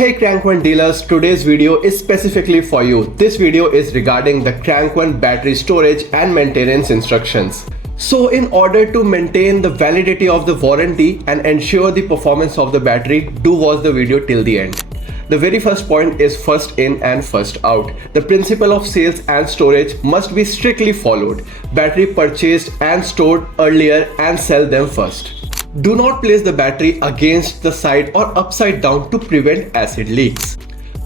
Hey CRANK1 dealers, today's video is specifically for you. This video is regarding the CRANK1 battery storage and maintenance instructions. So in order to maintain the validity of the warranty and ensure the performance of the battery, do watch the video till the end. The very first point is first in and first out. The principle of sales and storage must be strictly followed. Battery purchased and stored earlier and sell them first. Do not place the battery against the side or upside down to prevent acid leaks.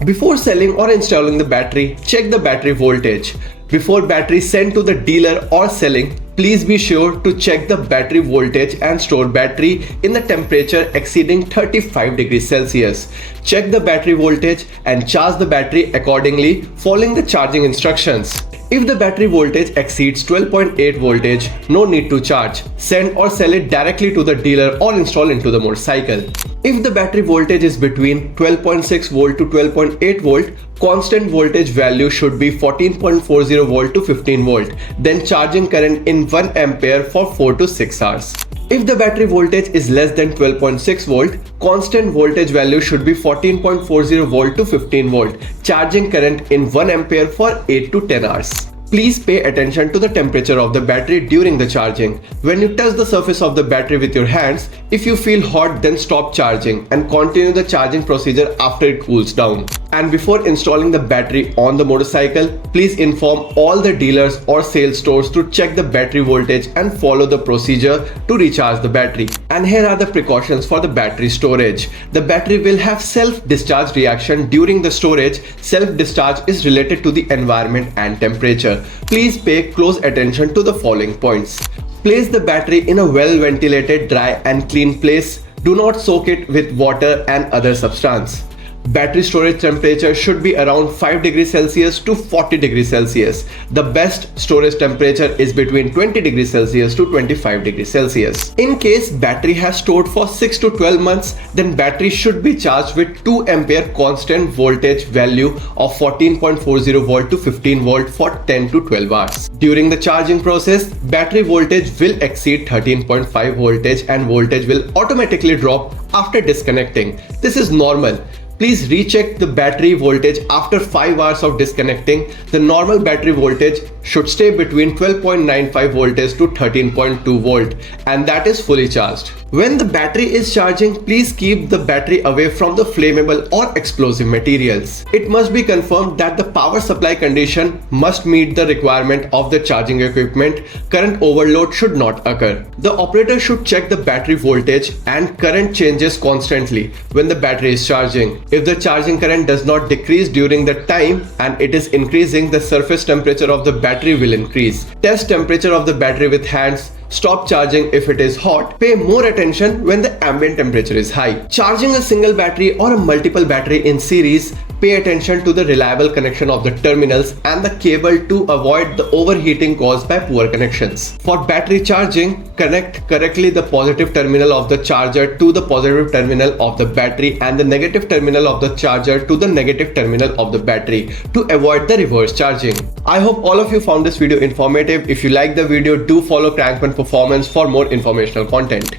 Before selling or installing the battery, check the battery voltage. Before battery sent to the dealer or selling, please be sure to check the battery voltage and store battery in the temperature exceeding 35 degrees Celsius. Check the battery voltage and charge the battery accordingly following the charging instructions. If the battery voltage exceeds 12.8 voltage, no need to charge. Send or sell it directly to the dealer or install into the motorcycle. If the battery voltage is between 12.6 volt to 12.8 volt, constant voltage value should be 14.40 volt to 15 volt. Then charging current in 1 ampere for 4 to 6 hours. If the battery voltage is less than 12.6 volt, constant voltage value should be 14.40 volt to 15 volt. Charging current in 1 ampere for 8 to 10 hours. Please pay attention to the temperature of the battery during the charging. When you touch the surface of the battery with your hands, if you feel hot, then stop charging and continue the charging procedure after it cools down. And before installing the battery on the motorcycle, please inform all the dealers or sales stores to check the battery voltage and follow the procedure to recharge the battery. And here are the precautions for the battery storage. The battery will have self-discharge reaction during the storage. Self-discharge is related to the environment and temperature. Please pay close attention to the following points. Place the battery in a well-ventilated, dry and clean place. Do not soak it with water and other substance. Battery storage temperature should be around 5 degrees Celsius to 40 degrees Celsius. The best storage temperature is between 20 degrees Celsius to 25 degrees Celsius. In case battery has stored for 6 to 12 months, then battery should be charged with 2 ampere constant voltage value of 14.40 volt to 15 volt for 10 to 12 hours. During the charging process, battery voltage will exceed 13.5 voltage and voltage will automatically drop after disconnecting. This is normal. Please recheck the battery voltage after 5 hours of disconnecting. The normal battery voltage should stay between 12.95 voltage to 13.2 volt, and that is fully charged. When the battery is charging, please keep the battery away from the flammable or explosive materials. It must be confirmed that the power supply condition must meet the requirement of the charging equipment. Current overload should not occur. The operator should check the battery voltage and current changes constantly when the battery is charging. If the charging current does not decrease during the time and it is increasing, the surface temperature of the battery will increase. Test temperature of the battery with hands. Stop charging if it is hot. Pay more attention when the ambient temperature is high. Charging a single battery or a multiple battery in series, pay attention to the reliable connection of the terminals and the cable to avoid the overheating caused by poor connections. For battery charging, connect correctly the positive terminal of the charger to the positive terminal of the battery and the negative terminal of the charger to the negative terminal of the battery to avoid the reverse charging. I hope all of you found this video informative. If you like the video, do follow CRANK1 Performance for more informational content.